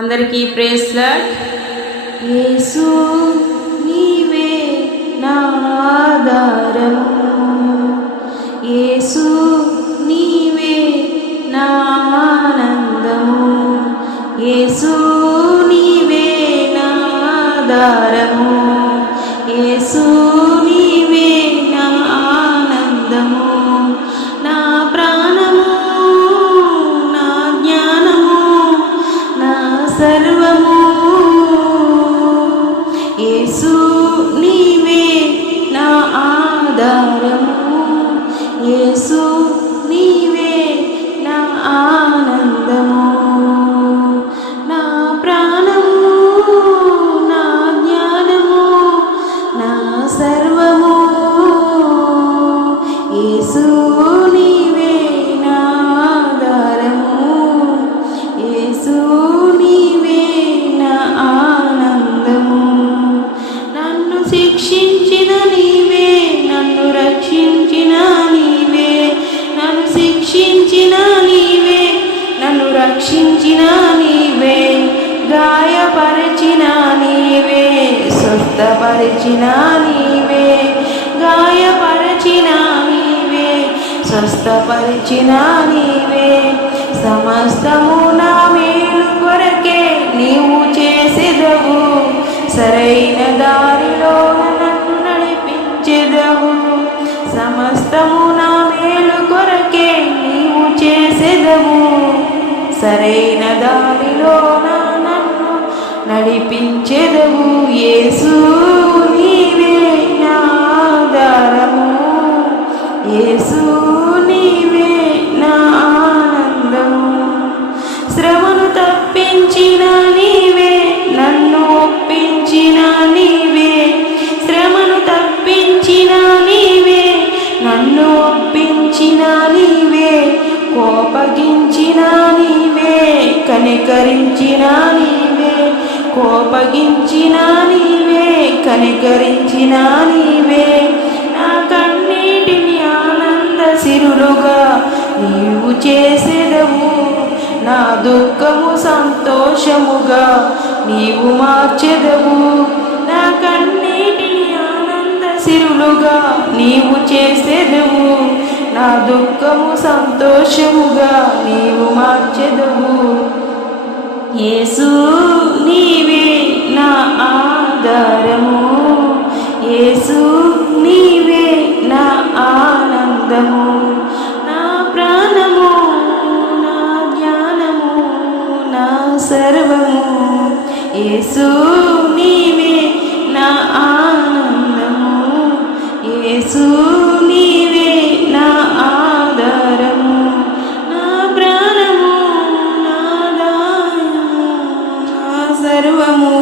అందరికీ praise lord. యేసు నీవే నా ఆధారము, యేసు నీవే నా ఆనందము, యేసు నీవే నా ఆధారము, యేసు నీవే నా ఆనందము, నా ప్రాణము, నా జ్ఞానము, నా సర్వము, యేసు నీవే నా ఆధారము, యేసు నీవే నా ఆనందము, నా ప్రాణము, నా జ్ఞానము, నా సర్వము, యేసు నీవే నా ఆధారము, యేసు నీవే నా ఆనందము. నన్ను శిక్షించిన నీవే, నన్ను రక్షించిన నీవే, నన్ను శిక్షించిన నీవే, నన్ను రక్షించిన నీవే, గాయపరిచిన నీవే, స్వస్థపరిచిన నీవే, గాయపరిచిన నీవే, స్వస్థపరిచిన నీవే, సమస్తము నా మేలు కొరకే నీవు చేసెదవు, సరైన దారిలో నన్ను నడిపించెదవు, సమస్తము నా మేలు కొరకే నీవు చేసెదవు, సరైన దారిలో నన్ను నడిపించెదవు, యేసు నీవే నా ఆధారము, యేసు నీవే నా ఆనందము. శ్రమను తప్పించిన నీవే, నన్ను ఒప్పించిన నీవే, శ్రమను తప్పించిన నీవే, నన్ను ఒప్పించిన నీవే, కోపగించిన నీవే, కనికరించిన నీవే, కోపగించిన నీవే, కనికరించిన నీవే, నా కన్నీటిని ఆనంద సిరులుగా నీవు చేసెదవు, నా దుఃఖము సంతోషముగా నీవు మార్చెదవు, నా కన్నీటిని ఆనంద సిరులుగా నీవు చేసెదవు, నా దుఃఖము సంతోషముగా నీవు మార్చెదవు, యేసు నీవే నా ఆధారము, యేసు నీవే నా ఆనందము, నా ప్రాణము, నా జ్ఞానము, నా సర్వము, యేసు నీవే నా ఆనందము, యేసు నీవే నా ఆధారము, నా ప్రాణము, నా దాయము, నా సర్వము.